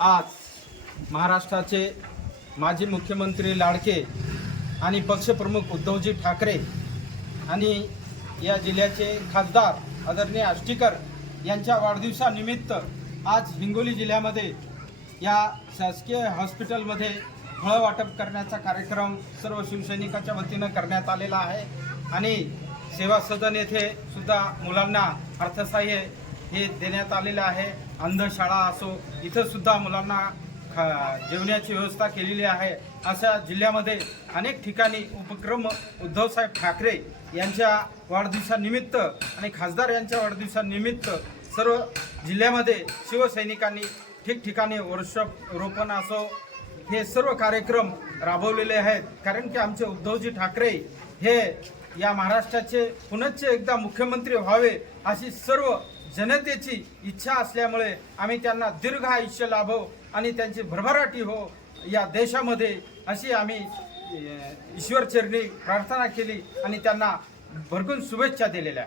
आज महाराष्ट्राचे माजी मुख्यमंत्री लाडके आणि पक्षप्रमुख उद्धवजी ठाकरे आणि या जिल्ह्याचे खासदार आदरणीय आष्टीकर यांच्या वाढदिवसानिमित्त आज हिंगोली जिल्ह्यामध्ये या शासकीय हॉस्पिटलमध्ये फळं वाटप करण्याचा कार्यक्रम सर्व शिवसैनिकाच्या वतीनं करण्यात आलेला आहे. आणि सेवा सदन येथे सुद्धा मुलांना अर्थसहाय्य हे देण्यात आलेलं आहे. अंधशाळा असो इथंसुद्धा मुलांना खा- जेवण्याची व्यवस्था केलेली आहे. अशा जिल्ह्यामध्ये अनेक ठिकाणी उपक्रम उद्धवसाहेब ठाकरे यांच्या वाढदिवसानिमित्त आणि खासदार यांच्या वाढदिवसानिमित्त सर्व जिल्ह्यामध्ये शिवसैनिकांनी ठिकठिकाणी वर्षप रोपण असो हे सर्व कार्यक्रम राबवलेले आहेत. कारण की आमचे उद्धवजी ठाकरे हे या महाराष्ट्राचे पुनश्च एकदा मुख्यमंत्री व्हावे अशी सर्व जनतेची इच्छा असल्यामुळे आम्ही त्यांना दीर्घ आयुष्य लाभो आणि त्यांची भरभराटी हो या देशामध्ये अशी आम्ही ईश्वरचरणी प्रार्थना केली आणि त्यांना भरकून शुभेच्छा दिलेल्या